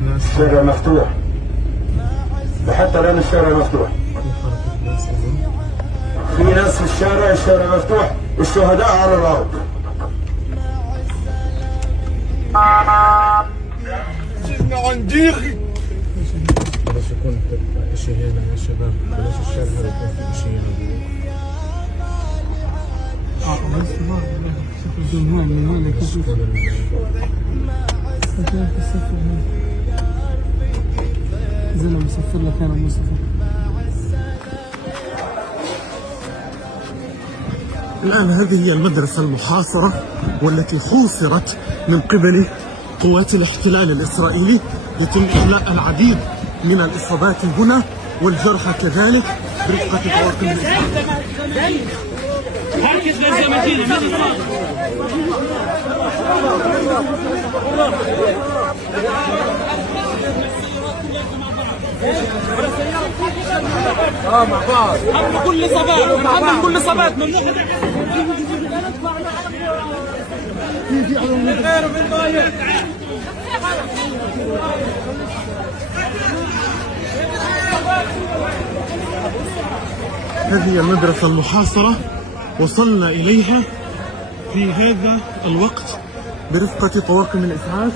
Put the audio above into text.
الشارع مفتوح، وحتى الآن الشارع مفتوح. في ناس في الشارع مفتوح، والشهداء على الأرض. سيبنا عن ديخي. بلاش يكون شيء هنا يا شباب، بلاش الشارع هذا يكون في شيء هنا. مسافر لك انا مصطفى. الآن هذه هي المدرسة المحاصرة والتي حوصرت من قبل قوات الاحتلال الإسرائيلي. يتم إحلاء العديد من الإصابات هنا والجرحى كذلك برفقة طواقم مع بعض كل صبات كل صبات ممنوع هذه المدرسة المحاصرة وصلنا إليها في هذا الوقت برفقة طواقم الإسعاف.